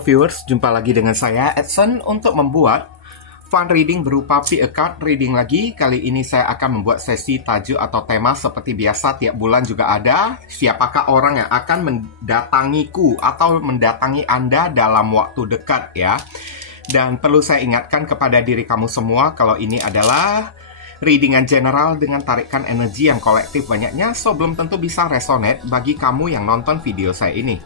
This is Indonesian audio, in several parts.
Viewers, jumpa lagi dengan saya Edson untuk membuat fun reading berupa pick a card reading lagi. Kali ini saya akan membuat sesi tajuk atau tema seperti biasa, tiap bulan juga ada. Siapakah orang yang akan mendatangiku atau mendatangi Anda dalam waktu dekat ya. Dan perlu saya ingatkan kepada diri kamu semua kalau ini adalah readingan general dengan tarikan energi yang kolektif banyaknya, so belum tentu bisa resonate bagi kamu yang nonton video saya ini.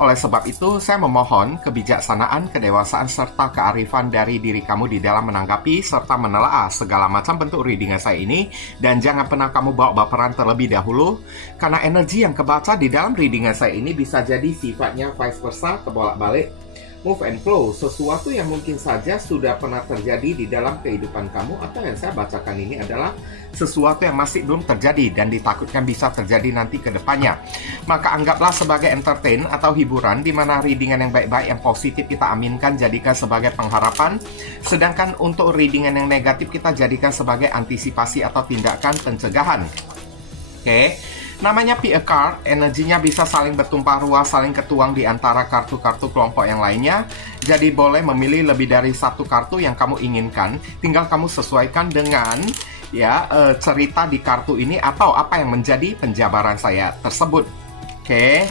Oleh sebab itu, saya memohon kebijaksanaan, kedewasaan, serta kearifan dari diri kamu di dalam menanggapi serta menelaah segala macam bentuk readingan saya ini. Dan jangan pernah kamu bawa baperan terlebih dahulu, karena energi yang kebaca di dalam readingan saya ini bisa jadi sifatnya vice versa, kebolak-balik, move and flow, sesuatu yang mungkin saja sudah pernah terjadi di dalam kehidupan kamu, atau yang saya bacakan ini adalah sesuatu yang masih belum terjadi dan ditakutkan bisa terjadi nanti ke depannya. Maka anggaplah sebagai entertain atau hiburan, di mana readingan yang baik-baik, yang positif kita aminkan, jadikan sebagai pengharapan, sedangkan untuk readingan yang negatif kita jadikan sebagai antisipasi atau tindakan pencegahan. Oke. Namanya pick a card, energinya bisa saling bertumpah ruah, saling ketuang di antara kartu-kartu kelompok yang lainnya. Jadi boleh memilih lebih dari satu kartu yang kamu inginkan. Tinggal kamu sesuaikan dengan cerita di kartu ini atau apa yang menjadi penjabaran saya tersebut. Oke.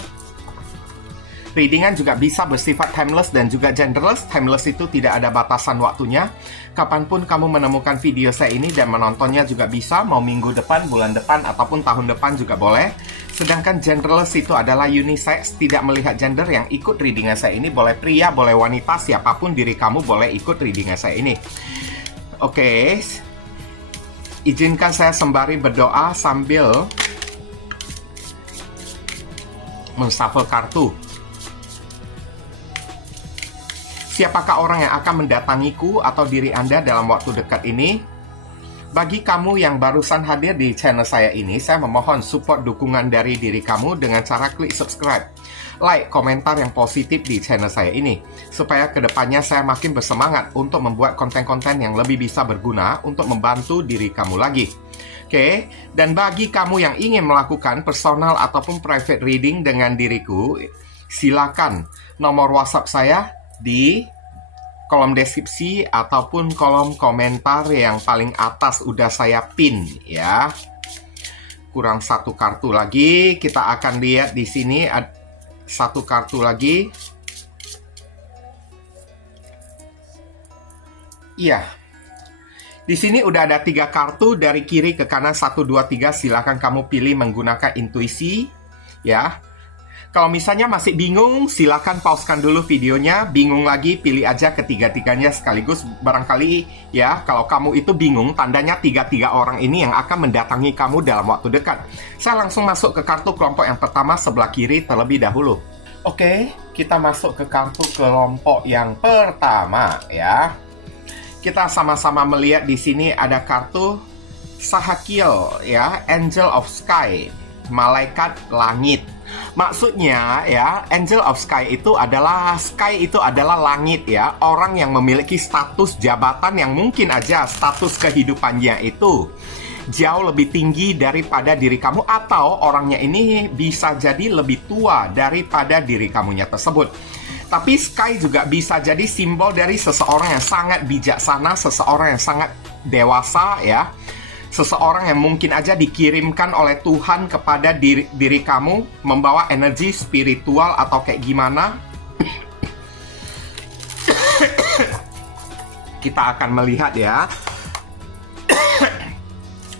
Readingan juga bisa bersifat timeless dan juga genderless. Timeless itu tidak ada batasan waktunya. Kapanpun kamu menemukan video saya ini dan menontonnya juga bisa, mau minggu depan, bulan depan, ataupun tahun depan juga boleh. Sedangkan genderless itu adalah unisex, tidak melihat gender. Yang ikut readingan saya ini boleh pria, boleh wanita, siapapun diri kamu boleh ikut readingan saya ini. Oke. Izinkan saya sembari berdoa sambil menshuffle kartu. Siapakah orang yang akan mendatangiku atau diri Anda dalam waktu dekat ini? Bagi kamu yang barusan hadir di channel saya ini, saya memohon support dukungan dari diri kamu dengan cara klik subscribe, like, komentar yang positif di channel saya ini, supaya kedepannya saya makin bersemangat untuk membuat konten-konten yang lebih bisa berguna untuk membantu diri kamu lagi. Oke, dan bagi kamu yang ingin melakukan personal ataupun private reading dengan diriku, silakan nomor WhatsApp saya di kolom deskripsi ataupun kolom komentar yang paling atas udah saya pin ya. Kurang satu kartu lagi, kita akan lihat di sini ada satu kartu lagi. Iya. Di sini udah ada 3 kartu dari kiri ke kanan, 1 2 3, silakan kamu pilih menggunakan intuisi ya. Kalau misalnya masih bingung, silakan pausekan dulu videonya. Bingung lagi, pilih aja ketiga-tiganya sekaligus. Barangkali ya, kalau kamu itu bingung, tandanya 3 orang ini yang akan mendatangi kamu dalam waktu dekat. Saya langsung masuk ke kartu kelompok yang pertama sebelah kiri terlebih dahulu. Oke, kita masuk ke kartu kelompok yang pertama ya. Kita sama-sama melihat di sini ada kartu Sahakiel ya, Angel of Sky, malaikat langit. Maksudnya ya, Angel of Sky itu adalah langit ya. Orang yang memiliki status jabatan yang mungkin aja status kehidupannya itu jauh lebih tinggi daripada diri kamu, atau orangnya ini bisa jadi lebih tua daripada diri kamunya tersebut. Tapi Sky juga bisa jadi simbol dari seseorang yang sangat bijaksana, seseorang yang sangat dewasa ya. Seseorang yang mungkin aja dikirimkan oleh Tuhan kepada diri kamu, membawa energi spiritual atau kayak gimana. Kita akan melihat ya.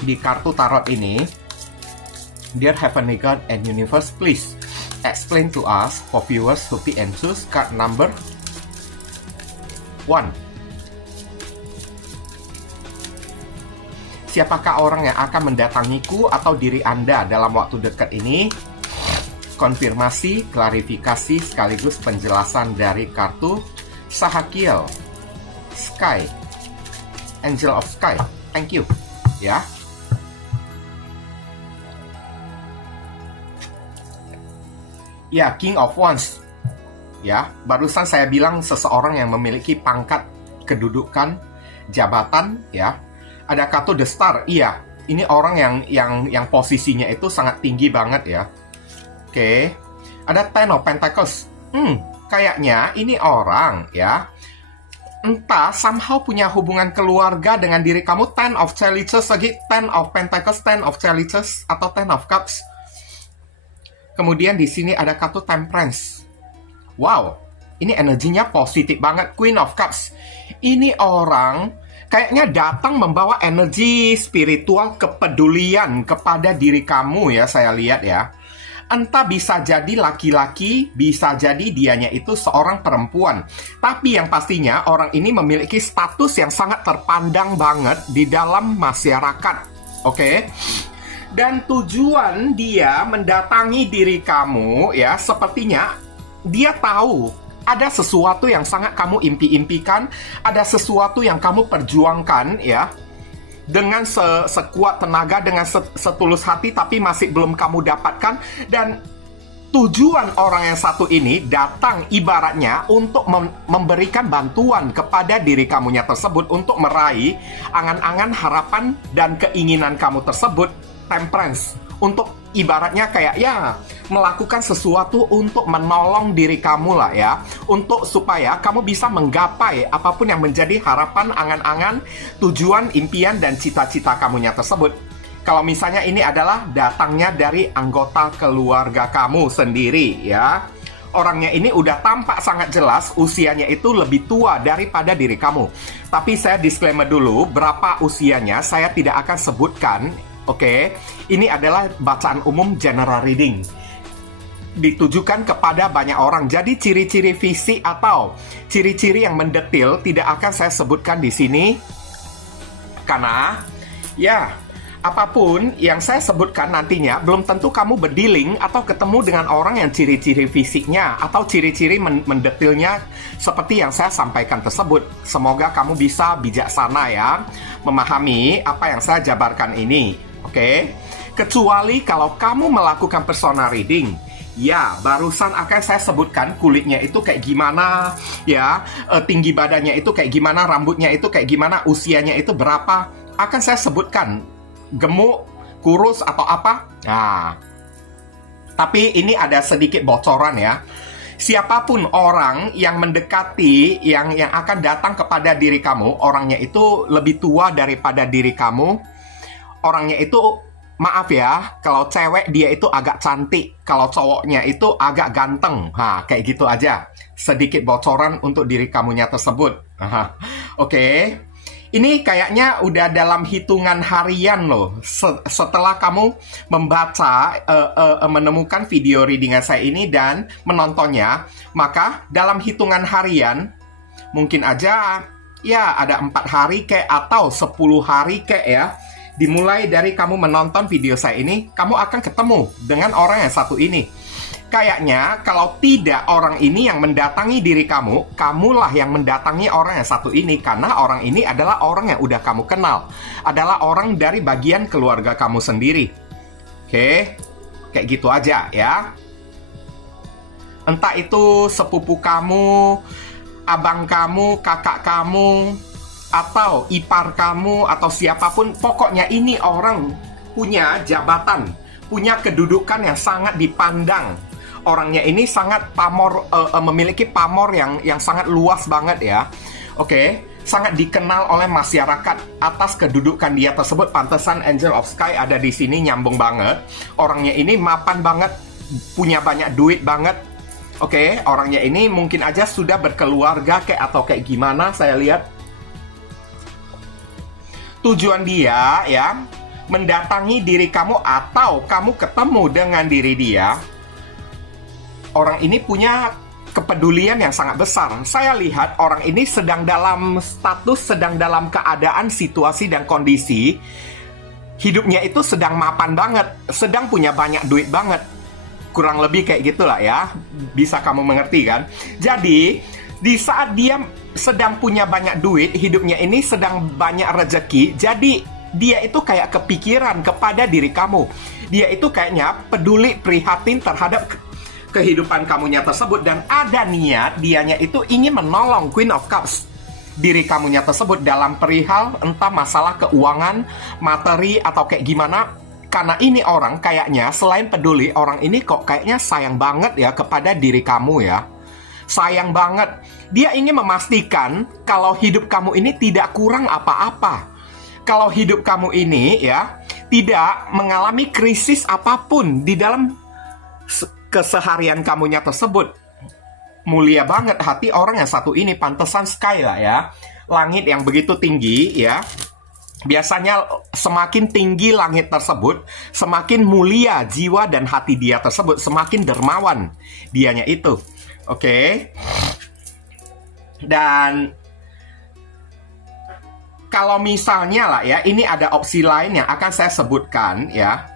Di kartu tarot ini, Dear Heavenly God and Universe, please explain to us for viewers who pick and choose card number 1. Siapakah orang yang akan mendatangiku atau diri Anda dalam waktu dekat ini? Konfirmasi, klarifikasi, sekaligus penjelasan dari kartu Sahakiel Sky, Angel of Sky. Thank you ya. Ya, King of Wands ya. Barusan saya bilang seseorang yang memiliki pangkat, kedudukan, jabatan ya. Ada kartu The Star, iya. Ini orang yang posisinya itu sangat tinggi banget ya. Oke. Ada Ten of Pentacles. kayaknya ini orang ya, entah somehow punya hubungan keluarga dengan diri kamu. Ten of Chalices lagi, Ten of Pentacles, Ten of Chalices, atau Ten of Cups. Kemudian di sini ada kartu Temperance. Wow, ini energinya positif banget. Queen of Cups. Ini orang kayaknya datang membawa energi spiritual, kepedulian kepada diri kamu ya, saya lihat ya. Entah bisa jadi laki-laki, bisa jadi dianya itu seorang perempuan. Tapi yang pastinya orang ini memiliki status yang sangat terpandang banget di dalam masyarakat. Oke? Dan tujuan dia mendatangi diri kamu ya, sepertinya dia tahu ada sesuatu yang sangat kamu impi-impikan, ada sesuatu yang kamu perjuangkan ya, dengan sekuat tenaga, dengan setulus hati, tapi masih belum kamu dapatkan. Dan tujuan orang yang satu ini datang ibaratnya untuk memberikan bantuan kepada diri kamunya tersebut untuk meraih angan-angan, harapan, dan keinginan kamu tersebut. Temperance, untuk ibaratnya kayak ya melakukan sesuatu untuk menolong diri kamu lah ya, untuk supaya kamu bisa menggapai apapun yang menjadi harapan, angan-angan, tujuan, impian, dan cita-cita kamunya tersebut. Kalau misalnya ini adalah datangnya dari anggota keluarga kamu sendiri ya, orangnya ini udah tampak sangat jelas usianya itu lebih tua daripada diri kamu. Tapi saya disclaimer dulu, berapa usianya saya tidak akan sebutkan. Oke, ini adalah bacaan umum general reading, ditujukan kepada banyak orang. Jadi ciri-ciri fisik atau ciri-ciri yang mendetil tidak akan saya sebutkan di sini, karena ya apapun yang saya sebutkan nantinya belum tentu kamu berdealing atau ketemu dengan orang yang ciri-ciri fisiknya atau ciri-ciri mendetilnya seperti yang saya sampaikan tersebut. Semoga kamu bisa bijaksana ya, memahami apa yang saya jabarkan ini. Oke, kecuali kalau kamu melakukan personal reading, ya barusan akan saya sebutkan kulitnya itu kayak gimana, ya tinggi badannya itu kayak gimana, rambutnya itu kayak gimana, usianya itu berapa, akan saya sebutkan, gemuk, kurus atau apa. Nah, tapi ini ada sedikit bocoran ya. Siapapun orang yang mendekati, yang akan datang kepada diri kamu, orangnya itu lebih tua daripada diri kamu. Orangnya itu, maaf ya, kalau cewek dia itu agak cantik, kalau cowoknya itu agak ganteng. Nah, kayak gitu aja. Sedikit bocoran untuk diri kamunya tersebut. Oke. Ini kayaknya udah dalam hitungan harian loh. Setelah kamu membaca, menemukan video readingan saya ini dan menontonnya, maka dalam hitungan harian, mungkin aja ya ada 4 hari kek atau 10 hari kek ya. Dimulai dari kamu menonton video saya ini, kamu akan ketemu dengan orang yang satu ini. Kayaknya kalau tidak orang ini yang mendatangi diri kamu, kamulah yang mendatangi orang yang satu ini. Karena orang ini adalah orang yang udah kamu kenal, adalah orang dari bagian keluarga kamu sendiri. Oke, kayak gitu aja ya. Entah itu sepupu kamu, abang kamu, kakak kamu, atau ipar kamu, atau siapapun. Pokoknya ini orang punya jabatan, punya kedudukan yang sangat dipandang. Orangnya ini sangat pamor, memiliki pamor yang sangat luas banget ya. Oke, sangat dikenal oleh masyarakat atas kedudukan dia tersebut. Pantesan Angel of Sky ada di sini, nyambung banget. Orangnya ini mapan banget, punya banyak duit banget. Oke, orangnya ini mungkin aja sudah berkeluarga kayak atau kayak gimana, saya lihat. Tujuan dia ya mendatangi diri kamu atau kamu ketemu dengan diri dia. Orang ini punya kepedulian yang sangat besar. Saya lihat orang ini sedang dalam status, sedang dalam keadaan, situasi, dan kondisi hidupnya itu sedang mapan banget, sedang punya banyak duit banget. Kurang lebih kayak gitulah ya. Bisa kamu mengerti kan? Jadi di saat dia sedang punya banyak duit, hidupnya ini sedang banyak rezeki, jadi dia itu kayak kepikiran kepada diri kamu. Dia itu kayaknya peduli, prihatin terhadap kehidupan kamunya tersebut, dan ada niat dianya itu ingin menolong Queen of Cups diri kamunya tersebut dalam perihal entah masalah keuangan, materi, atau kayak gimana. Karena ini orang kayaknya selain peduli, orang ini kok kayaknya sayang banget ya kepada diri kamu ya. sayang banget. Dia ingin memastikan kalau hidup kamu ini tidak kurang apa-apa. Kalau hidup kamu ini ya tidak mengalami krisis apapun di dalam keseharian kamunya tersebut. Mulia banget hati orang yang satu ini, pantesan sky lah ya. Langit yang begitu tinggi ya. Biasanya semakin tinggi langit tersebut, semakin mulia jiwa dan hati dia tersebut, semakin dermawan dianya itu. Oke. Dan kalau misalnya lah ya, ini ada opsi lain yang akan saya sebutkan ya.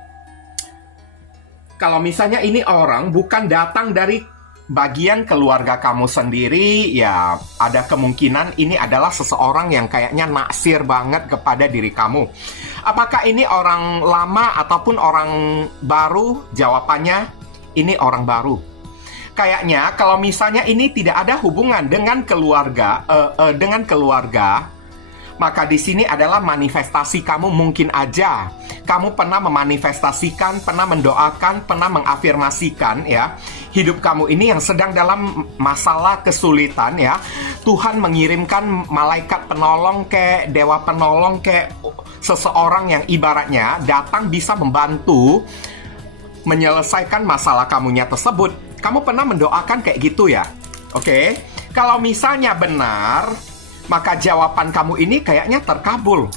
Kalau misalnya ini orang bukan datang dari bagian keluarga kamu sendiri, ya ada kemungkinan ini adalah seseorang yang kayaknya naksir banget kepada diri kamu. Apakah ini orang lama ataupun orang baru? Jawabannya, ini orang baru. Kayaknya kalau misalnya ini tidak ada hubungan dengan keluarga, maka di sini adalah manifestasi kamu. Mungkin aja kamu pernah memanifestasikan, pernah mendoakan, pernah mengafirmasikan ya, hidup kamu ini yang sedang dalam masalah kesulitan ya. Tuhan mengirimkan malaikat penolong kayak dewa penolong kayak seseorang yang ibaratnya datang bisa membantu menyelesaikan masalah kamunya tersebut. Kamu pernah mendoakan kayak gitu ya? Oke. Kalau misalnya benar, maka jawaban kamu ini kayaknya terkabul.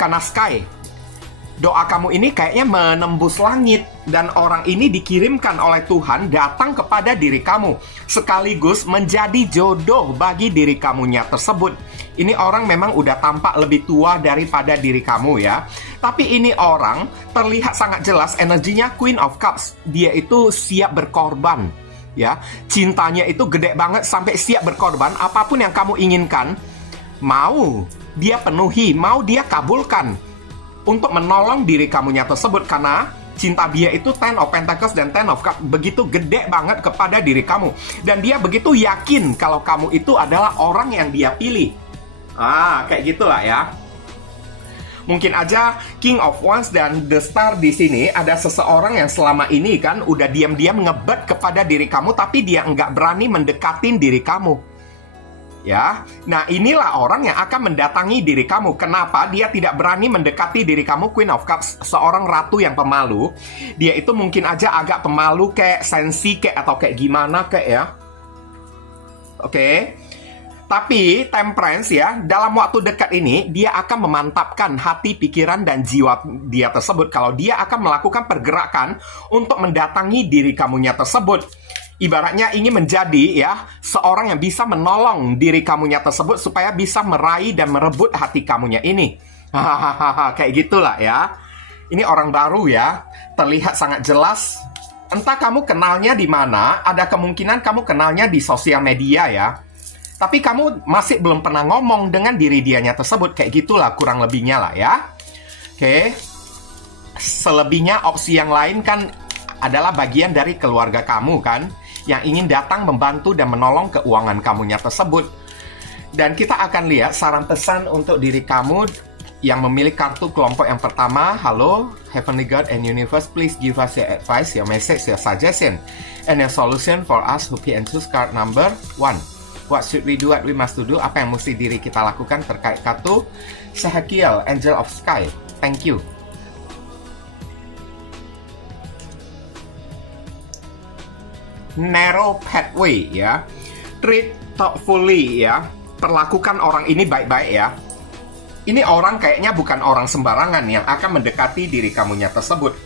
Karena sky, doa kamu ini kayaknya menembus langit. Dan orang ini dikirimkan oleh Tuhan datang kepada diri kamu, sekaligus menjadi jodoh bagi diri kamunya tersebut. Ini orang memang udah tampak lebih tua daripada diri kamu ya. Tapi ini orang terlihat sangat jelas energinya Queen of Cups. Dia itu siap berkorban ya. Cintanya itu gede banget sampai siap berkorban. Apapun yang kamu inginkan, mau dia penuhi, mau dia kabulkan untuk menolong diri kamunya tersebut. Karena cinta dia itu Ten of Pentacles dan Ten of Cups begitu gede banget kepada diri kamu. Dan dia begitu yakin kalau kamu itu adalah orang yang dia pilih. Kayak gitulah ya. Mungkin aja King of Wands dan The Star di sini ada seseorang yang selama ini kan udah diam-diam ngebet kepada diri kamu, tapi dia nggak berani mendekatin diri kamu. Ya, nah inilah orang yang akan mendatangi diri kamu. Kenapa dia tidak berani mendekati diri kamu? Queen of Cups, seorang ratu yang pemalu. Dia itu mungkin aja agak pemalu, kayak sensi, kayak atau kayak gimana kayak ya. Oke. Tapi Temperance ya, dalam waktu dekat ini dia akan memantapkan hati, pikiran, dan jiwa dia tersebut. Kalau dia akan melakukan pergerakan untuk mendatangi diri kamunya tersebut. Ibaratnya ingin menjadi ya seorang yang bisa menolong diri kamunya tersebut supaya bisa meraih dan merebut hati kamunya ini. Hahaha, kayak gitulah ya. Ini orang baru ya, terlihat sangat jelas. Entah kamu kenalnya di mana, ada kemungkinan kamu kenalnya di sosial media ya. Tapi kamu masih belum pernah ngomong dengan diri dianya tersebut. Kayak gitulah kurang lebihnya lah ya. Oke. Selebihnya opsi yang lain kan adalah bagian dari keluarga kamu kan, yang ingin datang membantu dan menolong keuangan kamunya tersebut. Dan kita akan lihat saran pesan untuk diri kamu yang memilih kartu kelompok yang pertama. Halo, Heavenly God and Universe, please give us your advice, your message, your suggestion, and your solution for us who pick and choose card number 1. What should we do, what we must do? Apa yang mesti diri kita lakukan terkait kartu Sahakiel, Angel of Sky. Thank you. Narrow pathway ya. Treat thoughtfully ya. Perlakukan orang ini baik-baik ya. Ini orang kayaknya bukan orang sembarangan yang akan mendekati diri kamunya tersebut.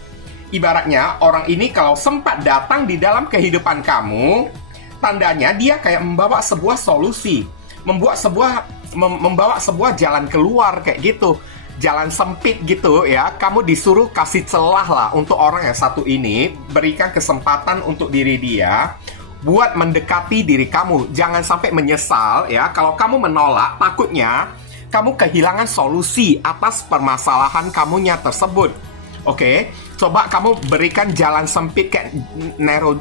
Ibaratnya orang ini kalau sempat datang di dalam kehidupan kamu, tandanya dia kayak membawa sebuah solusi, membawa sebuah jalan keluar kayak gitu. Jalan sempit gitu ya. Kamu disuruh kasih celah lah untuk orang yang satu ini, berikan kesempatan untuk diri dia buat mendekati diri kamu. Jangan sampai menyesal ya. Kalau kamu menolak, takutnya kamu kehilangan solusi atas permasalahan kamunya tersebut. Oke, coba kamu berikan jalan sempit kayak narrow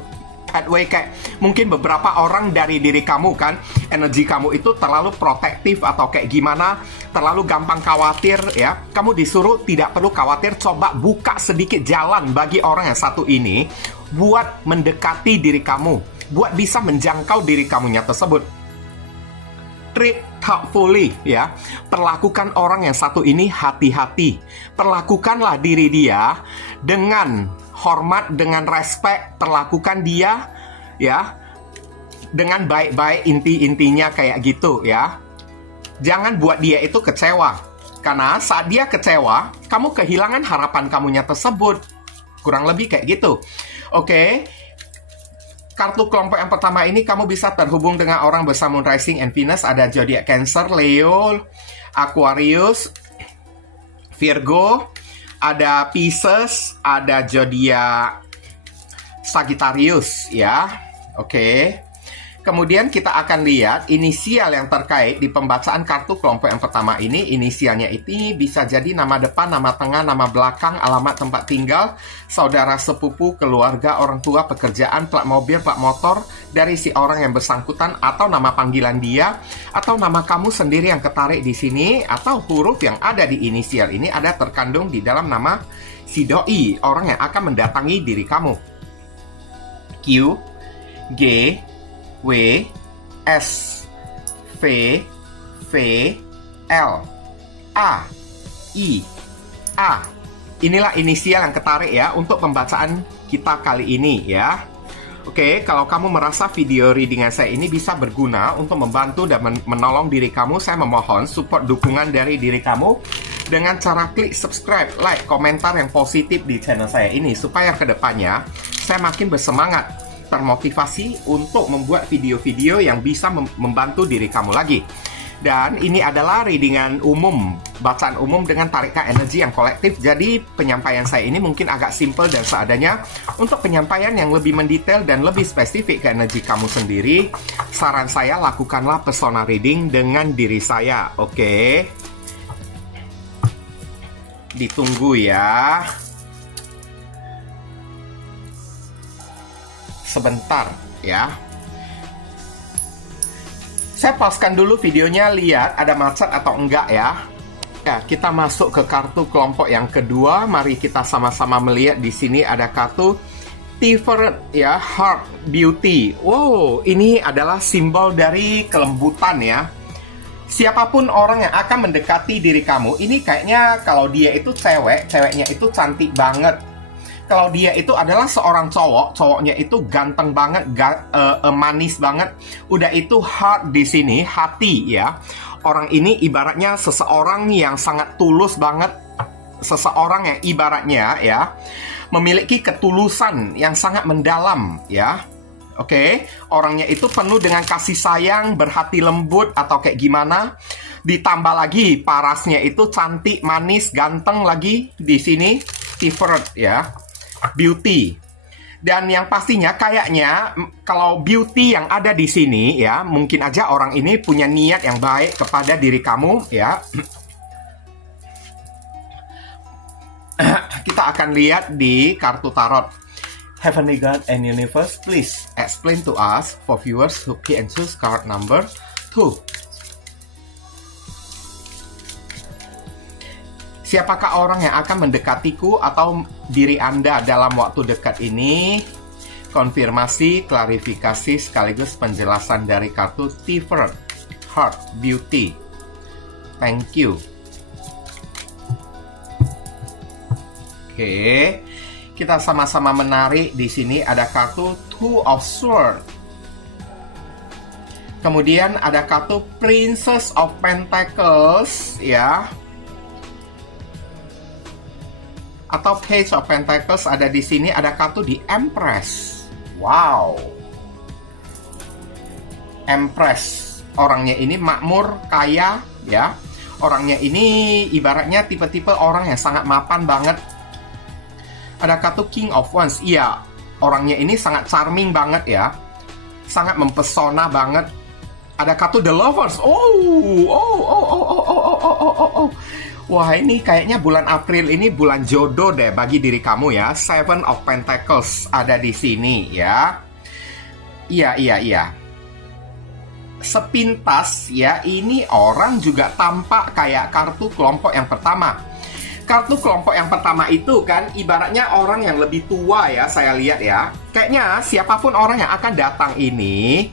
pathway, kayak mungkin beberapa orang dari diri kamu kan, energi kamu itu terlalu protektif atau kayak gimana, terlalu gampang khawatir ya. Kamu disuruh tidak perlu khawatir, coba buka sedikit jalan bagi orang yang satu ini buat mendekati diri kamu. buat bisa menjangkau diri kamunya tersebut. Treat thoughtfully, ya. Perlakukan orang yang satu ini hati-hati. Perlakukanlah diri dia dengan hormat, dengan respect. Perlakukan dia, ya, dengan baik-baik, inti-intinya kayak gitu, ya. Jangan buat dia itu kecewa. Karena saat dia kecewa, kamu kehilangan harapan kamunya tersebut. Kurang lebih kayak gitu. Oke. Kartu kelompok yang pertama ini kamu bisa terhubung dengan orang bersama Moon Rising and Venus. Ada zodiak Cancer, Leo, Aquarius, Virgo, ada Pisces, ada zodiak Sagittarius, ya. Oke. Kemudian kita akan lihat inisial yang terkait di pembacaan kartu kelompok yang pertama ini. Inisialnya ini bisa jadi nama depan, nama tengah, nama belakang, alamat tempat tinggal, saudara sepupu, keluarga, orang tua, pekerjaan, plat mobil, plat motor dari si orang yang bersangkutan, atau nama panggilan dia, atau nama kamu sendiri yang ketarik di sini, atau huruf yang ada di inisial ini ada terkandung di dalam nama si doi, orang yang akan mendatangi diri kamu. Q, G, W, S, V, V, L, A, I, A. Inilah inisial yang ketarik ya untuk pembacaan kita kali ini ya. Oke, kalau kamu merasa video readingan saya ini bisa berguna untuk membantu dan menolong diri kamu, saya memohon support dukungan dari diri kamu dengan cara klik subscribe, like, komentar yang positif di channel saya ini, supaya kedepannya saya makin bersemangat, termotivasi untuk membuat video-video yang bisa membantu diri kamu lagi. Dan ini adalah readingan umum, bacaan umum dengan tarikan energi yang kolektif. Jadi penyampaian saya ini mungkin agak simple dan seadanya. Untuk penyampaian yang lebih mendetail dan lebih spesifik ke energi kamu sendiri, saran saya lakukanlah personal reading dengan diri saya. Oke, ditunggu ya. Sebentar ya. Saya pauskan dulu videonya, lihat ada macet atau enggak ya. Ya, kita masuk ke kartu kelompok yang kedua. Mari kita sama-sama melihat di sini ada kartu Tiferet ya, Heart Beauty. Wow, ini adalah simbol dari kelembutan ya. Siapapun orang yang akan mendekati diri kamu, ini kayaknya kalau dia itu cewek, ceweknya itu cantik banget. Kalau dia itu adalah seorang cowok, cowoknya itu ganteng banget, manis banget. Udah itu heart di sini, hati ya. Orang ini ibaratnya seseorang yang sangat tulus banget. Seseorang yang ibaratnya ya memiliki ketulusan yang sangat mendalam ya. Oke, orangnya itu penuh dengan kasih sayang, berhati lembut atau kayak gimana. Ditambah lagi parasnya itu cantik, manis, ganteng lagi di sini. Tiferet ya. Beauty. Dan yang pastinya kayaknya kalau beauty yang ada di sini ya, mungkin aja orang ini punya niat yang baik kepada diri kamu ya. Kita akan lihat di kartu tarot. Heavenly God and Universe, please explain to us for viewers who can choose card number 2. Siapakah orang yang akan mendekatiku atau diri Anda dalam waktu dekat ini? Konfirmasi, klarifikasi, sekaligus penjelasan dari kartu Tiferet, Heart Beauty. Thank you. Oke, kita sama-sama menarik. Di sini ada kartu Two of Swords. Kemudian ada kartu Princess of Pentacles ya. Atau Page of Pentacles ada di sini, ada kartu di Empress. Wow. Empress. Orangnya ini makmur, kaya ya. Orangnya ini ibaratnya tipe-tipe orang yang sangat mapan banget. Ada kartu King of Wands. Iya, orangnya ini sangat charming banget ya. Sangat mempesona banget. Ada kartu The Lovers. Wah, ini kayaknya bulan April ini bulan jodoh deh bagi diri kamu ya. Seven of Pentacles ada di sini ya. Iya. Sepintas ya, ini orang juga tampak kayak kartu kelompok yang pertama. Kartu kelompok yang pertama itu kan ibaratnya orang yang lebih tua ya, saya lihat ya. Kayaknya siapapun orang yang akan datang ini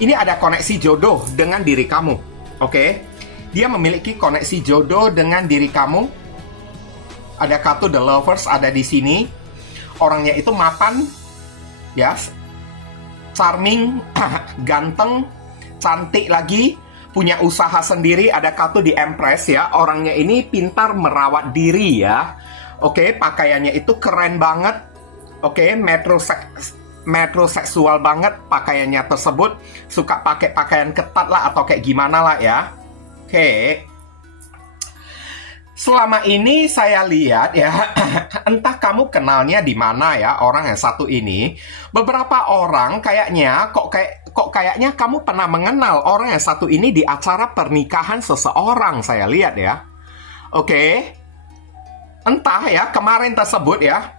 ada koneksi jodoh dengan diri kamu. Oke? Dia memiliki koneksi jodoh dengan diri kamu. Ada kartu The Lovers ada di sini. Orangnya itu mapan, ya, charming, ganteng, cantik lagi, punya usaha sendiri. Ada kartu di Empress ya. Orangnya ini pintar merawat diri ya. Oke, pakaiannya itu keren banget. Oke, metroseksual banget pakaiannya tersebut. Suka pakai pakaian ketat lah atau kayak gimana lah ya. Oke. Selama ini saya lihat ya, entah kamu kenalnya di mana ya orang yang satu ini. Beberapa orang kayaknya kayaknya kamu pernah mengenal orang yang satu ini di acara pernikahan seseorang, saya lihat ya. Oke. Entah ya, kemarin tersebut ya,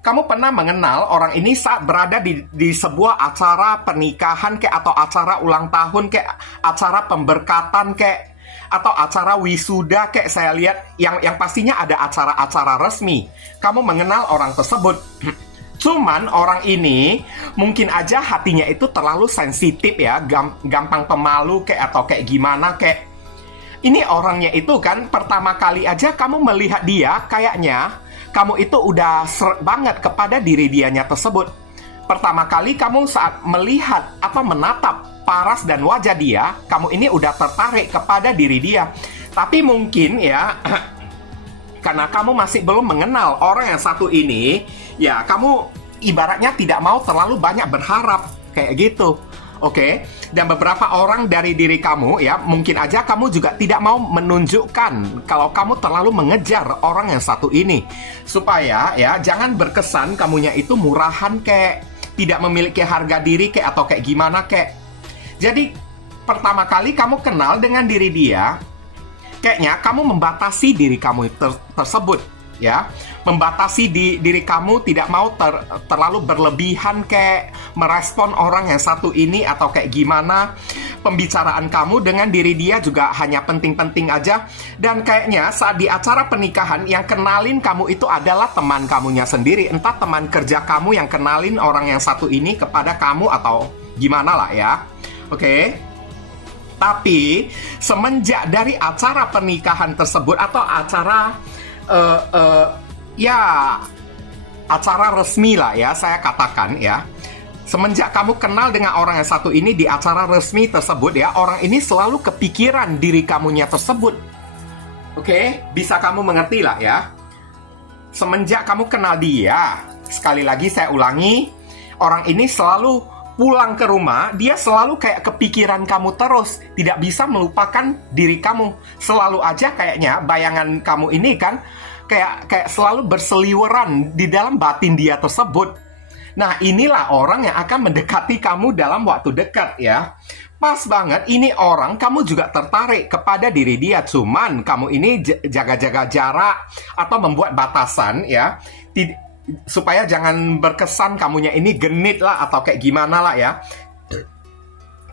kamu pernah mengenal orang ini saat berada di sebuah acara pernikahan kayak, atau acara ulang tahun kayak, acara pemberkatan kayak, atau acara wisuda kayak, saya lihat yang pastinya ada acara-acara resmi. Kamu mengenal orang tersebut. Cuman orang ini mungkin aja hatinya itu terlalu sensitif ya, gampang pemalu kayak, atau kayak gimana kayak. Ini orangnya itu kan pertama kali aja kamu melihat dia, kayaknya kamu itu udah seret banget kepada diri dianya tersebut. Pertama kali kamu saat melihat atau menatap paras dan wajah dia, kamu ini udah tertarik kepada diri dia. Tapi mungkin ya, karena kamu masih belum mengenal orang yang satu ini, ya kamu ibaratnya tidak mau terlalu banyak berharap, kayak gitu. Oke, dan beberapa orang dari diri kamu ya, mungkin aja kamu juga tidak mau menunjukkan kalau kamu terlalu mengejar orang yang satu ini. Supaya ya, jangan berkesan kamunya itu murahan kayak, tidak memiliki harga diri kayak, atau kayak gimana kayak. Jadi, pertama kali kamu kenal dengan diri dia, kayaknya kamu membatasi diri kamu tersebut, ya. Membatasi diri kamu, tidak mau terlalu berlebihan kayak merespon orang yang satu ini, atau kayak gimana. Pembicaraan kamu dengan diri dia juga hanya penting-penting aja. Dan kayaknya saat di acara pernikahan, yang kenalin kamu itu adalah teman kamunya sendiri. Entah teman kerja kamu yang kenalin orang yang satu ini kepada kamu, atau gimana lah ya. Oke. Tapi semenjak dari acara pernikahan tersebut, atau acara ya acara resmi lah ya, saya katakan ya, semenjak kamu kenal dengan orang yang satu ini di acara resmi tersebut ya, orang ini selalu kepikiran diri kamunya tersebut. Oke, bisa kamu mengerti lah ya. Semenjak kamu kenal dia, sekali lagi saya ulangi, orang ini selalu pulang ke rumah, dia selalu kayak kepikiran kamu terus, tidak bisa melupakan diri kamu. Selalu aja kayaknya bayangan kamu ini kan kayak selalu berseliweran di dalam batin dia tersebut. Nah, inilah orang yang akan mendekati kamu dalam waktu dekat ya. Pas banget, ini orang kamu juga tertarik kepada diri dia. Cuman kamu ini jaga-jaga jarak atau membuat batasan ya, supaya jangan berkesan kamunya ini genit lah atau kayak gimana lah ya.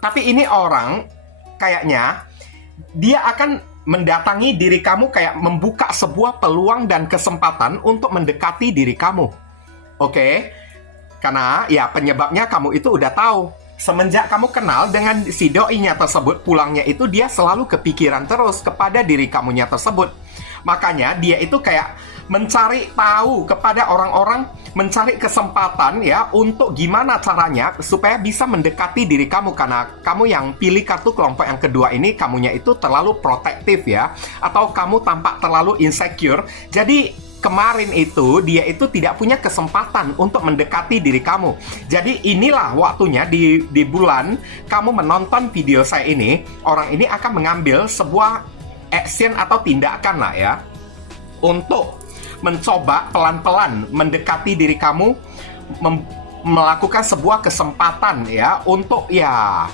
Tapi ini orang kayaknya dia akan mendatangi diri kamu, kayak membuka sebuah peluang dan kesempatan untuk mendekati diri kamu. Oke? Karena ya penyebabnya kamu itu udah tahu. Semenjak kamu kenal dengan si doinya tersebut, pulangnya itu dia selalu kepikiran terus kepada diri kamunya tersebut. Makanya dia itu kayak mencari tahu kepada orang-orang, mencari kesempatan ya untuk gimana caranya supaya bisa mendekati diri kamu. Karena kamu yang pilih kartu kelompok yang kedua ini, kamunya itu terlalu protektif ya, atau kamu tampak terlalu insecure. Jadi kemarin itu dia itu tidak punya kesempatan untuk mendekati diri kamu. Jadi inilah waktunya di bulan kamu menonton video saya ini, orang ini akan mengambil sebuah action atau tindakan lah ya, untuk mencoba pelan-pelan mendekati diri kamu, melakukan sebuah kesempatan ya, untuk ya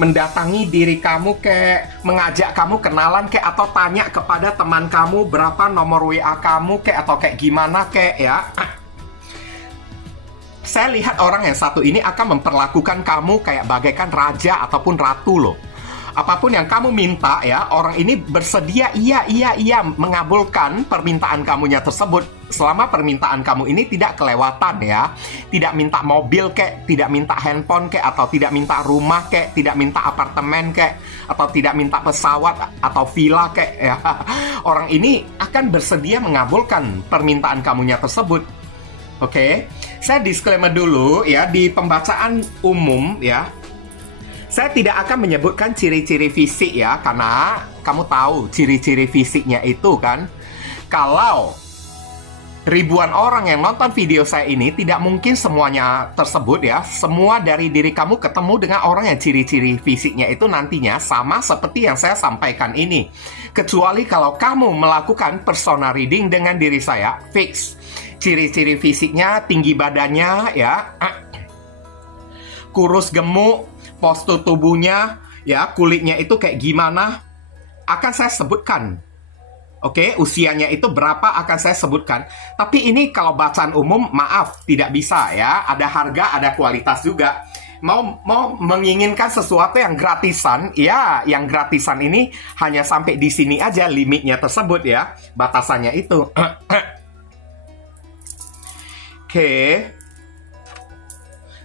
mendatangi diri kamu, kayak mengajak kamu kenalan kayak, atau tanya kepada teman kamu berapa nomor WA kamu kayak, atau kayak gimana kayak ya. Saya lihat orang yang satu ini akan memperlakukan kamu kayak bagaikan raja ataupun ratu loh. apapun yang kamu minta ya, orang ini bersedia iya mengabulkan permintaan kamunya tersebut. Selama permintaan kamu ini tidak kelewatan ya. Tidak minta mobil kek, tidak minta handphone kek, atau tidak minta rumah kek, tidak minta apartemen kek, atau tidak minta pesawat atau villa kek ya. Orang ini akan bersedia mengabulkan permintaan kamunya tersebut. Oke, saya disclaimer dulu ya, di pembacaan umum ya, saya tidak akan menyebutkan ciri-ciri fisik ya, karena kamu tahu ciri-ciri fisiknya itu kan. Kalau ribuan orang yang nonton video saya ini, tidak mungkin semuanya tersebut ya. Semua dari diri kamu ketemu dengan orang yang ciri-ciri fisiknya itu nantinya sama seperti yang saya sampaikan ini. Kecuali kalau kamu melakukan personal reading dengan diri saya, fix. Ciri-ciri fisiknya, tinggi badannya ya, kurus gemuk, postur tubuhnya ya, kulitnya itu kayak gimana, akan saya sebutkan. Oke, usianya itu berapa akan saya sebutkan. Tapi ini kalau bacaan umum, maaf, tidak bisa ya. Ada harga, ada kualitas juga. Mau menginginkan sesuatu yang gratisan, ya, yang gratisan ini hanya sampai di sini aja limitnya tersebut ya, batasannya itu. Oke.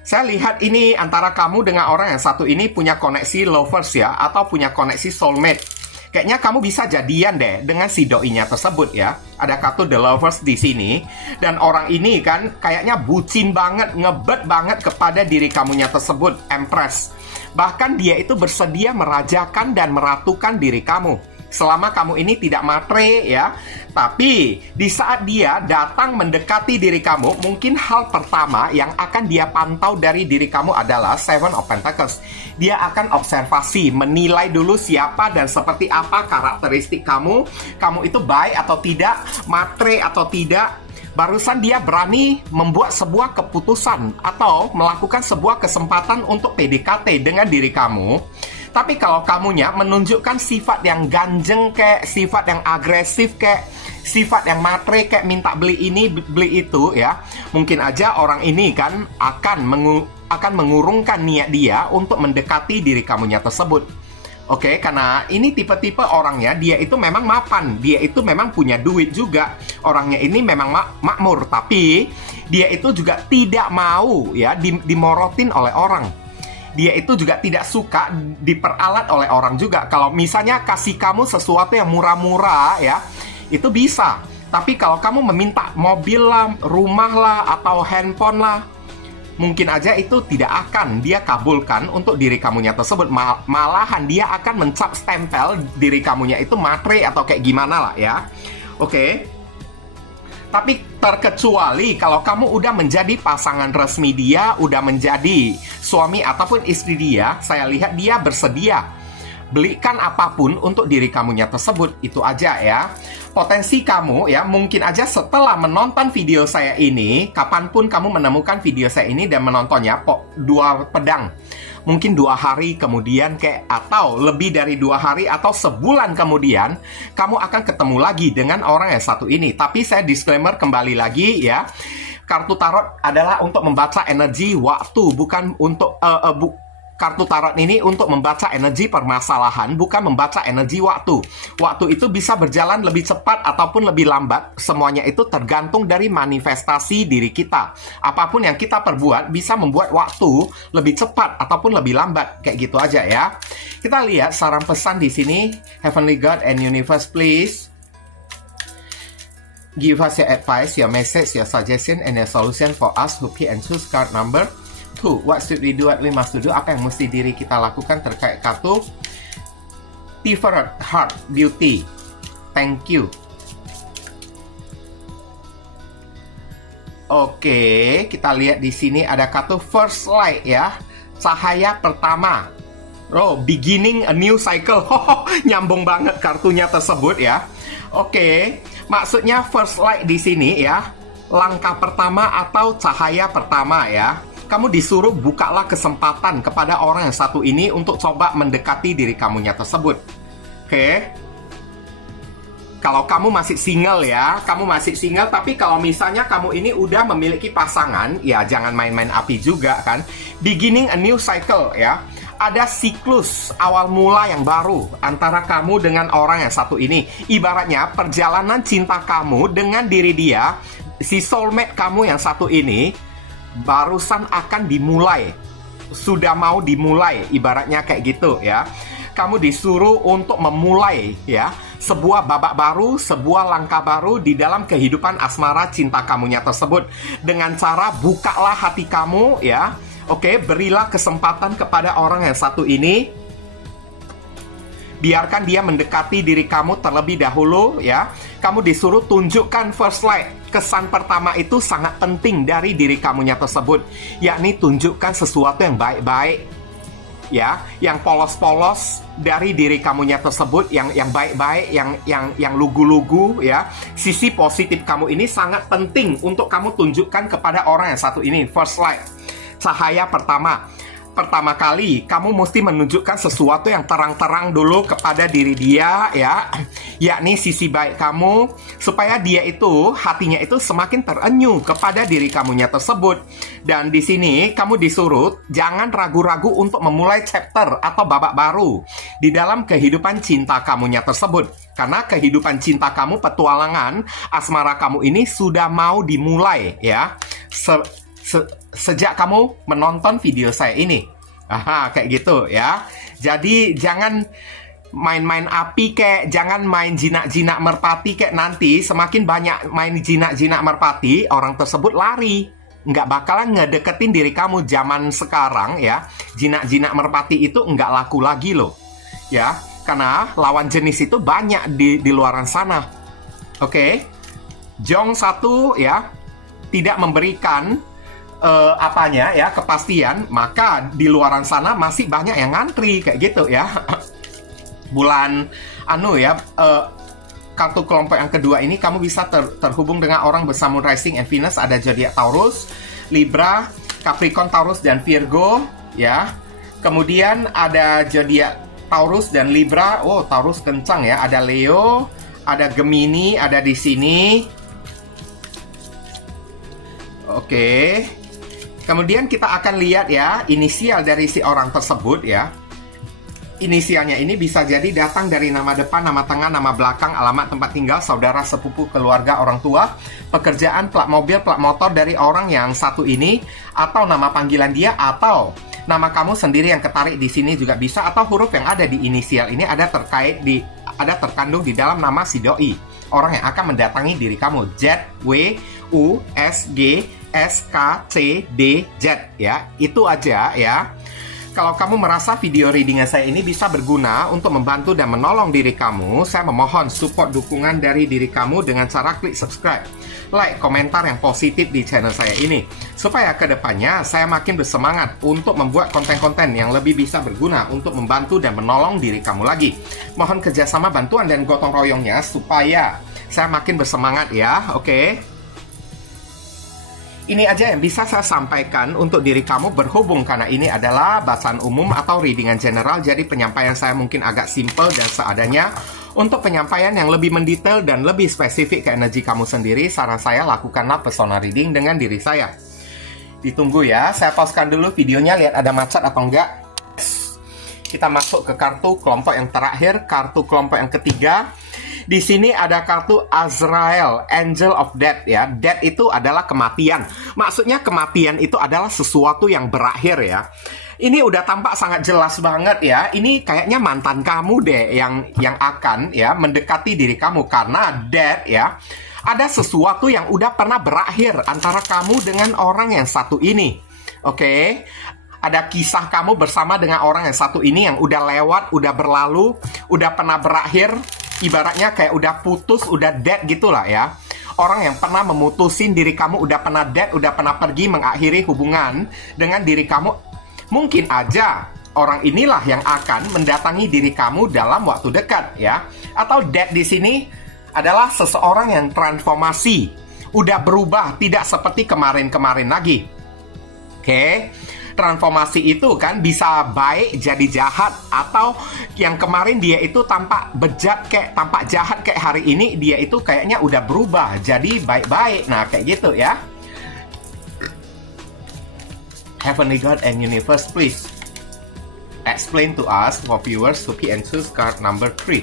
Saya lihat ini antara kamu dengan orang yang satu ini punya koneksi lovers ya, atau punya koneksi soulmate. Kayaknya kamu bisa jadian deh dengan si doinya tersebut ya. Ada kartu the lovers di sini, dan orang ini kan kayaknya bucin banget, ngebet banget kepada diri kamunya tersebut, Empress. Bahkan dia itu bersedia merajakan dan meratukan diri kamu. Selama kamu ini tidak matre ya. Tapi di saat dia datang mendekati diri kamu, mungkin hal pertama yang akan dia pantau dari diri kamu adalah Seven of Pentacles. Dia akan observasi, menilai dulu siapa dan seperti apa karakteristik kamu. Kamu itu baik atau tidak, matre atau tidak. Barusan dia berani membuat sebuah keputusan atau melakukan sebuah kesempatan untuk PDKT dengan diri kamu. Tapi kalau kamunya menunjukkan sifat yang ganjeng kek, sifat yang agresif kek, sifat yang matre kek, minta beli ini, beli itu ya, mungkin aja orang ini kan akan mengurungkan niat dia untuk mendekati diri kamunya tersebut. Oke, karena ini tipe-tipe orangnya, dia itu memang mapan, dia itu memang punya duit juga. Orangnya ini memang makmur, tapi dia itu juga tidak mau ya dimorotin oleh orang. Dia itu juga tidak suka diperalat oleh orang juga. Kalau misalnya kasih kamu sesuatu yang murah-murah ya, itu bisa. Tapi kalau kamu meminta mobil lah, rumah lah, atau handphone lah, mungkin aja itu tidak akan dia kabulkan untuk diri kamunya tersebut. Malahan dia akan mencap stempel diri kamunya itu matre atau kayak gimana lah ya. Oke. Tapi terkecuali kalau kamu udah menjadi pasangan resmi dia, udah menjadi suami ataupun istri dia, saya lihat dia bersedia belikan apapun untuk diri kamunya tersebut. Itu aja ya. Potensi kamu ya, mungkin aja setelah menonton video saya ini, kapanpun kamu menemukan video saya ini dan menontonnya, dua pedang. Mungkin 2 hari kemudian kayak, atau lebih dari 2 hari atau sebulan kemudian, kamu akan ketemu lagi dengan orang yang satu ini. Tapi saya disclaimer kembali lagi ya, kartu tarot adalah untuk membaca energi waktu, bukan untuk kartu tarot ini untuk membaca energi permasalahan, bukan membaca energi waktu. Waktu itu bisa berjalan lebih cepat ataupun lebih lambat. Semuanya itu tergantung dari manifestasi diri kita. Apapun yang kita perbuat bisa membuat waktu lebih cepat ataupun lebih lambat. Kayak gitu aja ya. Kita lihat saran pesan di sini. Heavenly God and Universe, please give us your advice, your message, your suggestion, and your solution for us who pick and choose card number 2. What should we do, what we must do? Apa yang mesti diri kita lakukan terkait kartu Different Heart Beauty. Thank you. Oke, kita lihat di sini ada kartu First Light ya. Cahaya pertama. Oh, beginning a new cycle. Nyambung banget kartunya tersebut ya. Oke, maksudnya First Light di sini ya, langkah pertama atau cahaya pertama ya. Kamu disuruh bukalah kesempatan kepada orang yang satu ini untuk coba mendekati diri kamunya tersebut. Oke. Kalau kamu masih single ya, kamu masih single, tapi kalau misalnya kamu ini udah memiliki pasangan, ya jangan main-main api juga kan. Beginning a new cycle ya. ada siklus awal mula yang baru antara kamu dengan orang yang satu ini. Ibaratnya perjalanan cinta kamu dengan diri dia, si soulmate kamu yang satu ini, barusan akan dimulai. Sudah mau dimulai, ibaratnya kayak gitu ya. Kamu disuruh untuk memulai ya sebuah babak baru, sebuah langkah baru di dalam kehidupan asmara cinta kamunya tersebut. Dengan cara bukalah hati kamu ya. Oke, berilah kesempatan kepada orang yang satu ini. Biarkan dia mendekati diri kamu terlebih dahulu ya. Kamu disuruh tunjukkan first light. Kesan pertama itu sangat penting dari diri kamunya tersebut, yakni tunjukkan sesuatu yang baik-baik ya, yang polos-polos dari diri kamunya tersebut, yang baik-baik, yang lugu-lugu ya. Sisi positif kamu ini sangat penting untuk kamu tunjukkan kepada orang yang satu ini. First light, cahaya pertama kali kamu mesti menunjukkan sesuatu yang terang-terang dulu kepada diri dia ya, yakni sisi baik kamu, supaya dia itu hatinya itu semakin terenyuh kepada diri kamunya tersebut. Dan di sini kamu disuruh jangan ragu-ragu untuk memulai chapter atau babak baru di dalam kehidupan cinta kamunya tersebut, karena kehidupan cinta kamu, petualangan asmara kamu ini sudah mau dimulai ya. Sejak kamu menonton video saya ini. Kayak gitu ya. Jadi jangan main-main api kek, jangan main jinak-jinak merpati kek. Nanti semakin banyak main jinak-jinak merpati, orang tersebut lari, nggak bakalan ngedeketin diri kamu. Zaman sekarang ya, jinak-jinak merpati itu nggak laku lagi loh ya, karena lawan jenis itu banyak di luaran sana. Oke, Jong 1 ya tidak memberikan kepastian, maka di luaran sana masih banyak yang ngantri kayak gitu ya. Bulan kartu kelompok yang kedua ini kamu bisa terhubung dengan orang bersamun rising and Venus, ada zodiak Taurus, Libra, Capricorn, Taurus dan Virgo ya. Kemudian ada zodiak Taurus dan Libra. Oh, Taurus kencang ya. Ada Leo, ada Gemini, ada di sini. Oke. Kemudian kita akan lihat ya inisial dari si orang tersebut ya. Inisialnya ini bisa jadi datang dari nama depan, nama tengah, nama belakang, alamat tempat tinggal, saudara, sepupu, keluarga, orang tua, pekerjaan, plat mobil, plat motor dari orang yang satu ini, atau nama panggilan dia, atau nama kamu sendiri yang ketarik di sini juga bisa, atau huruf yang ada di inisial ini ada terkandung di dalam nama si doi, orang yang akan mendatangi diri kamu. Z, W, U, S, G, S, K, C, D, Z ya. Itu aja ya. Kalau kamu merasa video readingan saya ini bisa berguna untuk membantu dan menolong diri kamu, saya memohon support dukungan dari diri kamu dengan cara klik subscribe, like, komentar yang positif di channel saya ini, supaya kedepannya saya makin bersemangat untuk membuat konten-konten yang lebih bisa berguna untuk membantu dan menolong diri kamu lagi. Mohon kerjasama, bantuan, dan gotong royongnya supaya saya makin bersemangat ya, oke? Ini aja yang bisa saya sampaikan untuk diri kamu, berhubung karena ini adalah bacaan umum atau readingan general. Jadi penyampaian saya mungkin agak simple dan seadanya. Untuk penyampaian yang lebih mendetail dan lebih spesifik ke energi kamu sendiri, saran saya lakukanlah personal reading dengan diri saya. Ditunggu ya, saya pausekan dulu videonya, lihat ada macet atau enggak. Kita masuk ke kartu kelompok yang terakhir, kartu kelompok yang ketiga. Di sini ada kartu Azrael, Angel of Death ya. Death itu adalah kematian. Maksudnya kematian itu adalah sesuatu yang berakhir ya. Ini udah tampak sangat jelas banget ya. Ini kayaknya mantan kamu deh yang akan ya mendekati diri kamu, karena death ya. Ada sesuatu yang udah pernah berakhir antara kamu dengan orang yang satu ini. Oke. Ada kisah kamu bersama dengan orang yang satu ini yang udah lewat, udah berlalu, udah pernah berakhir. Ibaratnya kayak udah putus, udah dead gitulah ya. Orang yang pernah memutusin diri kamu udah pernah dead, udah pernah pergi mengakhiri hubungan dengan diri kamu. Mungkin aja orang inilah yang akan mendatangi diri kamu dalam waktu dekat ya. Atau dead di sini adalah seseorang yang transformasi, udah berubah, tidak seperti kemarin-kemarin lagi. Oke. Transformasi itu kan bisa baik jadi jahat, atau yang kemarin dia itu tampak bejat tampak jahat kayak hari ini dia itu kayaknya udah berubah jadi baik-baik. Nah kayak gitu ya. Heavenly God and Universe please explain to us for viewers to pick and choose card number 3.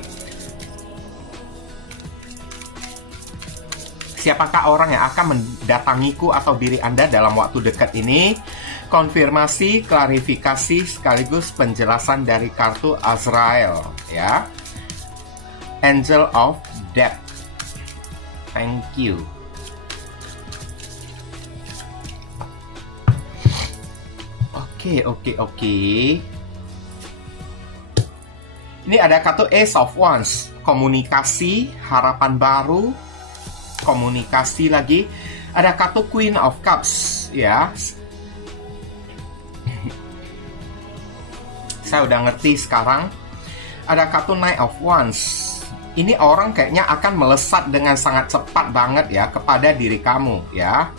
Siapakah orang yang akan mendatangiku atau diri Anda dalam waktu dekat ini? Konfirmasi, klarifikasi, sekaligus penjelasan dari kartu Azrael, ya. Angel of Death. Thank you. Oke. Ini ada kartu Ace of Wands. Komunikasi, harapan baru, komunikasi lagi. Ada kartu Queen of Cups, ya. Saya udah ngerti sekarang. Ada kartu Knight of Wands. Ini orang kayaknya akan melesat dengan sangat cepat banget ya kepada diri kamu, ya.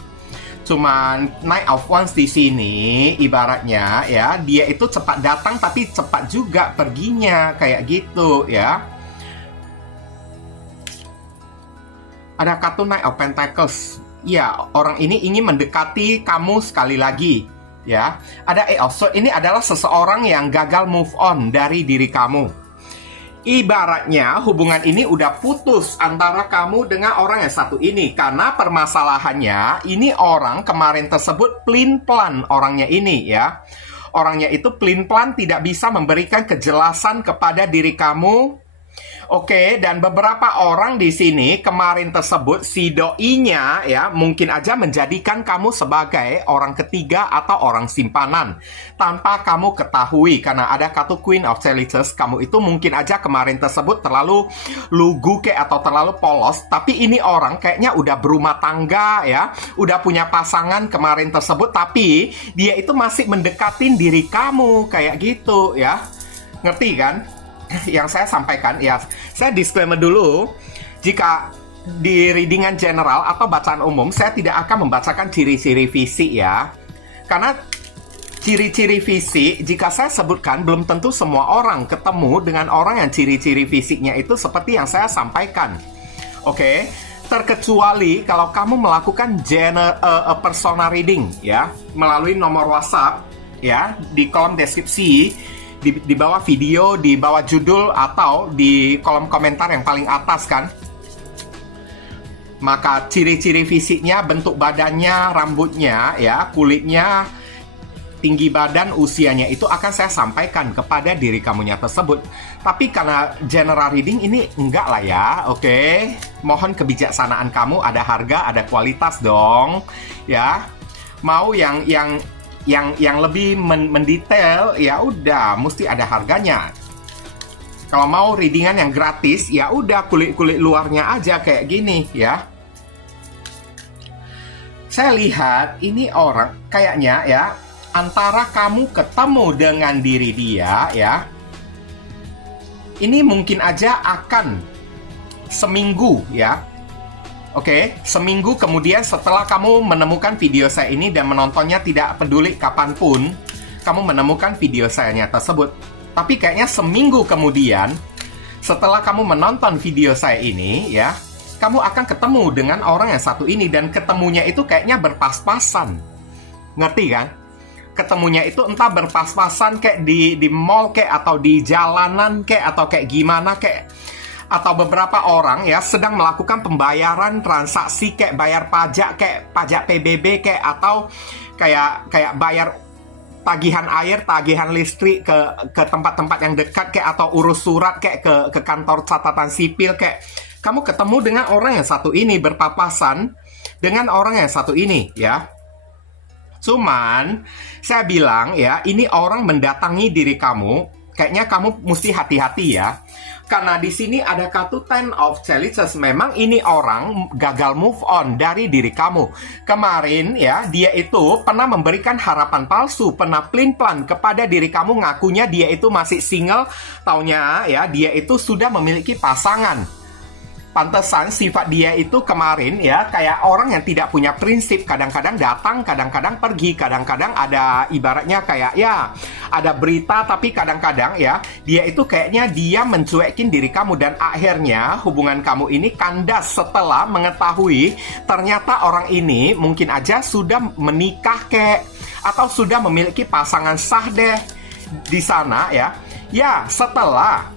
Cuman Knight of Wands di sini ibaratnya ya, dia itu cepat datang tapi cepat juga perginya, kayak gitu ya. Ada kartu Knight of Pentacles. Ya, orang ini ingin mendekati kamu sekali lagi ya. Ada Eight of Swords. Ini adalah seseorang yang gagal move on dari diri kamu. Ibaratnya hubungan ini udah putus antara kamu dengan orang yang satu ini. Karena permasalahannya ini orang kemarin tersebut pelin-pelan orangnya ini ya. Orangnya itu pelin-pelan tidak bisa memberikan kejelasan kepada diri kamu. Oke, dan beberapa orang di sini kemarin tersebut si doinya ya mungkin aja menjadikan kamu sebagai orang ketiga atau orang simpanan tanpa kamu ketahui, karena ada kartu Queen of Chalices. Kamu itu mungkin aja kemarin tersebut terlalu lugu atau terlalu polos, tapi ini orang kayaknya udah berumah tangga ya, udah punya pasangan kemarin tersebut, tapi dia itu masih mendekatin diri kamu kayak gitu ya. Ngerti kan? Yang saya sampaikan ya, saya disclaimer dulu, jika di readingan general atau bacaan umum saya tidak akan membacakan ciri-ciri fisik ya, karena ciri-ciri fisik jika saya sebutkan belum tentu semua orang ketemu dengan orang yang ciri-ciri fisiknya itu seperti yang saya sampaikan. Oke, terkecuali kalau kamu melakukan personal reading ya melalui nomor WhatsApp ya di kolom deskripsi. Di bawah video, di bawah judul, atau di kolom komentar yang paling atas kan. Maka ciri-ciri fisiknya, bentuk badannya, rambutnya, ya, kulitnya, tinggi badan, usianya itu akan saya sampaikan kepada diri kamunya tersebut. Tapi karena general reading ini enggak lah ya, oke. Mohon kebijaksanaan kamu, ada harga, ada kualitas dong, ya. Mau yang lebih mendetail ya udah mesti ada harganya. Kalau mau readingan yang gratis ya udah kulit-kulit luarnya aja kayak gini ya. Saya lihat ini orang kayaknya ya antara kamu ketemu dengan diri dia ya. Ini mungkin aja akan seminggu ya. Oke, seminggu kemudian setelah kamu menemukan video saya ini dan menontonnya tidak peduli kapanpun kamu menemukan video saya tersebut. Tapi kayaknya seminggu kemudian setelah kamu menonton video saya ini ya, kamu akan ketemu dengan orang yang satu ini dan ketemunya itu kayaknya berpas-pasan. Ngerti kan? Ketemunya itu entah berpas-pasan kayak di mall kayak atau di jalanan kayak atau kayak gimana kayak. Atau beberapa orang ya sedang melakukan pembayaran transaksi kayak bayar pajak kayak pajak PBB kayak atau kayak bayar tagihan air, tagihan listrik ke tempat-tempat yang dekat kayak atau urus surat kayak ke kantor catatan sipil kayak. Kamu ketemu dengan orang yang satu ini, berpapasan dengan orang yang satu ini ya. Cuman saya bilang ya, ini orang mendatangi diri kamu, kayaknya kamu mesti hati-hati ya. Karena di sini ada kartu Ten of Chalices. Memang ini orang gagal move on dari diri kamu. Kemarin ya, dia itu pernah memberikan harapan palsu, pernah pelin-pelan kepada diri kamu, ngakunya dia itu masih single, taunya ya dia itu sudah memiliki pasangan. Pantesan sifat dia itu kemarin ya kayak orang yang tidak punya prinsip, kadang-kadang datang, kadang-kadang pergi, kadang-kadang ada ibaratnya kayak ya ada berita, tapi kadang-kadang ya dia itu kayaknya dia mencuekin diri kamu dan akhirnya hubungan kamu ini kandas setelah mengetahui ternyata orang ini mungkin aja sudah menikah kayak atau sudah memiliki pasangan sah deh di sana ya. Ya, setelah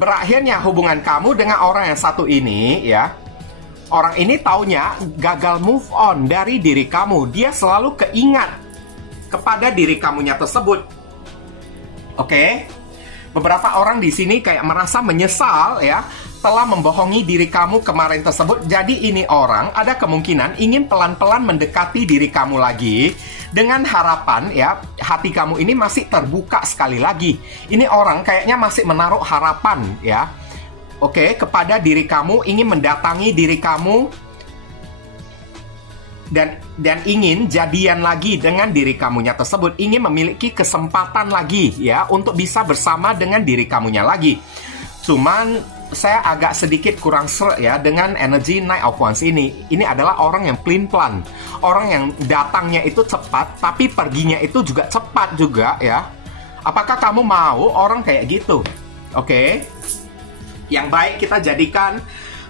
berakhirnya hubungan kamu dengan orang yang satu ini ya, orang ini taunya gagal move on dari diri kamu. Dia selalu keingat kepada diri kamunya tersebut. Oke? Beberapa orang di sini kayak merasa menyesal ya, telah membohongi diri kamu kemarin tersebut. Jadi ini orang ada kemungkinan ingin pelan-pelan mendekati diri kamu lagi dengan harapan ya, hati kamu ini masih terbuka sekali lagi. Ini orang kayaknya masih menaruh harapan ya, oke, kepada diri kamu, ingin mendatangi diri kamu dan ingin jadian lagi dengan diri kamunya tersebut, ingin memiliki kesempatan lagi ya untuk bisa bersama dengan diri kamunya lagi. Cuman saya agak sedikit kurang sreg ya dengan energi Knight of Wands ini. Ini adalah orang yang pelin-pelan, orang yang datangnya itu cepat, tapi perginya itu juga cepat juga ya. Apakah kamu mau orang kayak gitu? Oke. Yang baik kita jadikan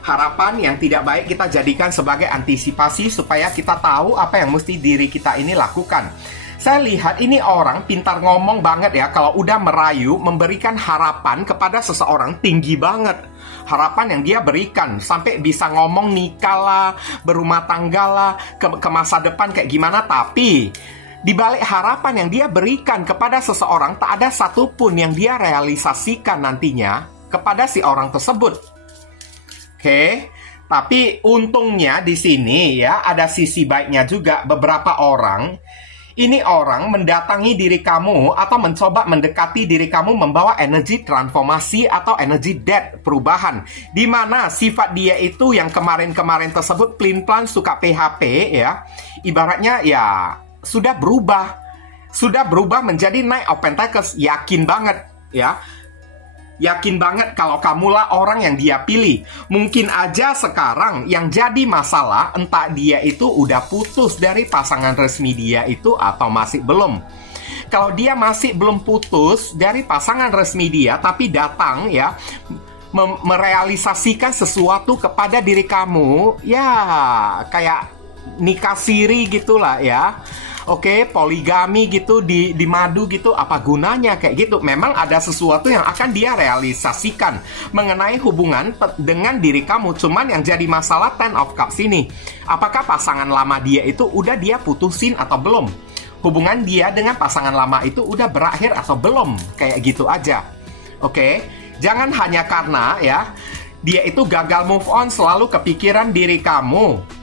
harapan, yang tidak baik kita jadikan sebagai antisipasi supaya kita tahu apa yang mesti diri kita ini lakukan. Saya lihat ini orang pintar ngomong banget ya. Kalau udah merayu, memberikan harapan kepada seseorang tinggi banget. Harapan yang dia berikan sampai bisa ngomong nikah lah, berumah tangga lah, ke masa depan kayak gimana. Tapi di balik harapan yang dia berikan kepada seseorang, tak ada satupun yang dia realisasikan nantinya kepada si orang tersebut. Oke. Tapi untungnya di sini ya ada sisi baiknya juga. Beberapa orang, ini orang mendatangi diri kamu atau mencoba mendekati diri kamu membawa energi transformasi atau energi death, perubahan. Di mana sifat dia itu yang kemarin-kemarin tersebut pelin-pelan suka PHP ya. Ibaratnya ya sudah berubah menjadi Knight of Pentacles. Yakin banget ya. Yakin banget kalau kamulah orang yang dia pilih. Mungkin aja sekarang yang jadi masalah entah dia itu udah putus dari pasangan resmi dia itu atau masih belum. Kalau dia masih belum putus dari pasangan resmi dia tapi datang ya merealisasikan sesuatu kepada diri kamu, ya kayak nikah siri gitulah ya. Oke, poligami gitu, di madu gitu, apa gunanya kayak gitu. Memang ada sesuatu yang akan dia realisasikan mengenai hubungan dengan diri kamu. Cuman yang jadi masalah Ten of Cups ini, apakah pasangan lama dia itu udah dia putusin atau belum? Hubungan dia dengan pasangan lama itu udah berakhir atau belum? Kayak gitu aja. Oke, jangan hanya karena ya dia itu gagal move on, selalu kepikiran diri kamu.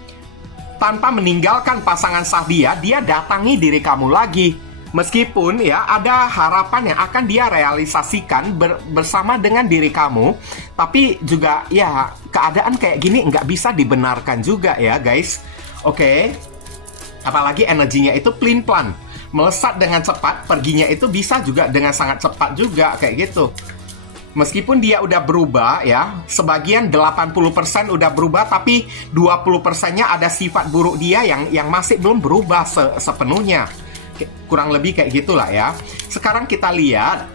Tanpa meninggalkan pasangan sah dia datangi diri kamu lagi. Meskipun ya ada harapan yang akan dia realisasikan bersama dengan diri kamu. Tapi juga ya keadaan kayak gini nggak bisa dibenarkan juga ya guys. Oke. Apalagi energinya itu pelin-pelan, melesat dengan cepat, perginya itu bisa juga dengan sangat cepat juga kayak gitu. Meskipun dia udah berubah ya, sebagian 80% udah berubah, tapi 20%-nya ada sifat buruk dia yang masih belum berubah sepenuhnya. Kurang lebih kayak gitulah ya. Sekarang kita lihat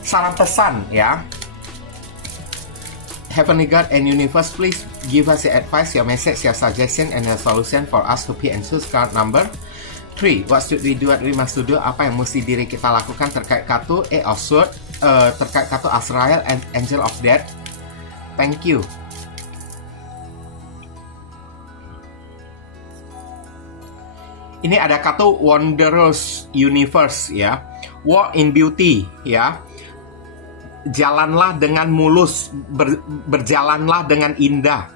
saran pesan ya. Heavenly God and Universe, please give us your advice, your message, your suggestion, and your solution for us to pick and choose card number 3. What should we do, what we must do? Apa yang mesti diri kita lakukan terkait kartu Eight of Swords, terkait kartu Azrael and Angel of Death. Thank you. Ini ada kartu Wondrous Universe ya. Walk in beauty ya. Jalanlah dengan mulus, berjalanlah dengan indah.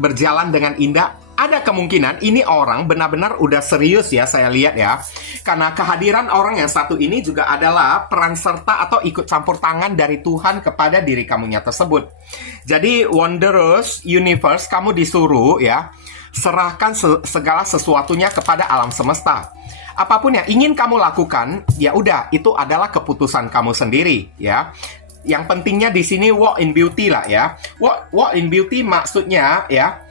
Berjalan dengan indah. Ada kemungkinan ini orang benar-benar udah serius ya, saya lihat ya. Karena kehadiran orang yang satu ini juga adalah peran serta atau ikut campur tangan dari Tuhan kepada diri kamunya tersebut. Jadi Wondrous Universe, kamu disuruh ya, serahkan segala sesuatunya kepada alam semesta. Apapun yang ingin kamu lakukan, ya udah, itu adalah keputusan kamu sendiri ya. Yang pentingnya di sini walk in beauty lah ya. Walk in beauty maksudnya ya,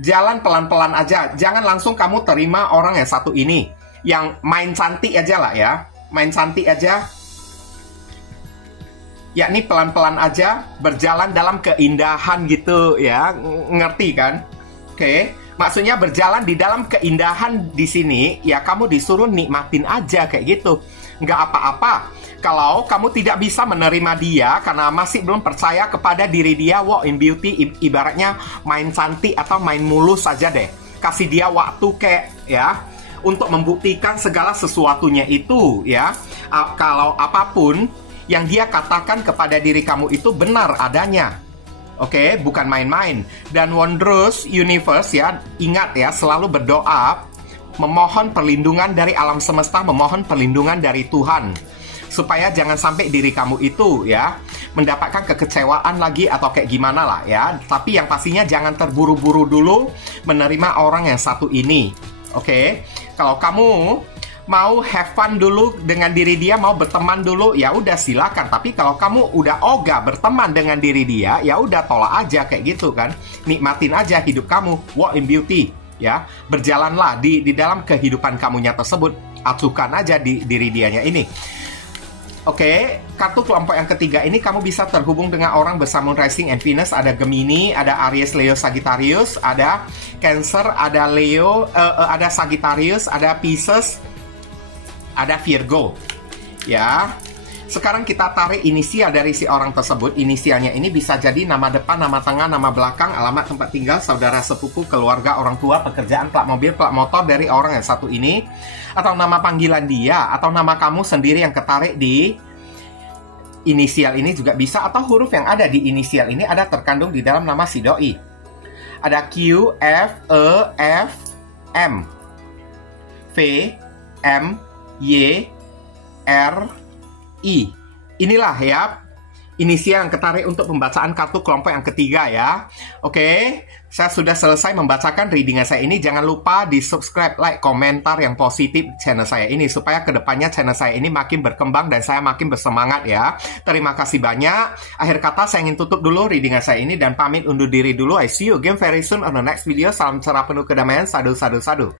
jalan pelan-pelan aja. Jangan langsung kamu terima orang yang satu ini, yang main cantik aja lah ya. Main cantik aja, yakni pelan-pelan aja, berjalan dalam keindahan gitu ya. Ngerti kan? Oke. Maksudnya berjalan di dalam keindahan di sini, ya kamu disuruh nikmatin aja kayak gitu. Nggak apa-apa kalau kamu tidak bisa menerima dia karena masih belum percaya kepada diri dia. Walk in beauty ibaratnya main cantik atau main mulus saja deh. Kasih dia waktu kayak ya untuk membuktikan segala sesuatunya itu ya. Kalau apapun yang dia katakan kepada diri kamu itu benar adanya. Oke, bukan main-main. Dan Wondrous Universe ya, ingat ya, selalu berdoa, memohon perlindungan dari alam semesta, memohon perlindungan dari Tuhan. Supaya jangan sampai diri kamu itu ya, mendapatkan kekecewaan lagi atau kayak gimana lah ya. Tapi yang pastinya jangan terburu-buru dulu menerima orang yang satu ini. Oke, kalau kamu mau have fun dulu dengan diri dia, mau berteman dulu, ya udah silakan. Tapi kalau kamu udah ogah berteman dengan diri dia, ya udah tolak aja kayak gitu kan. Nikmatin aja hidup kamu, walk in beauty, ya. Berjalanlah di dalam kehidupan kamunya tersebut. Acuhkan aja di diri dianya ini. Oke, kartu kelompok yang ketiga ini kamu bisa terhubung dengan orang bersamun Rising and Venus. Ada Gemini, ada Aries, Leo, Sagittarius, ada Cancer, ada Leo, ada Sagittarius, ada Pisces, ada Virgo. Ya. Sekarang kita tarik inisial dari si orang tersebut. Inisialnya ini bisa jadi nama depan, nama tengah, nama belakang, alamat tempat tinggal, saudara sepupu, keluarga, orang tua, pekerjaan, plat mobil, plat motor dari orang yang satu ini, atau nama panggilan dia, atau nama kamu sendiri yang ketarik di inisial ini juga bisa, atau huruf yang ada di inisial ini ada terkandung di dalam nama si doi. Ada Q, F, E, F, M, V, M, Y, R, I. Inilah ya inisial yang ketarik untuk pembacaan kartu kelompok yang ketiga ya. Oke, saya sudah selesai membacakan readingan saya ini. Jangan lupa di subscribe, like, komentar yang positif channel saya ini supaya kedepannya channel saya ini makin berkembang dan saya makin bersemangat ya. Terima kasih banyak. Akhir kata saya ingin tutup dulu readingan saya ini dan pamit undur diri dulu. I see you again very soon on the next video. Salam cerah penuh kedamaian. Sadu, sadu, sadu.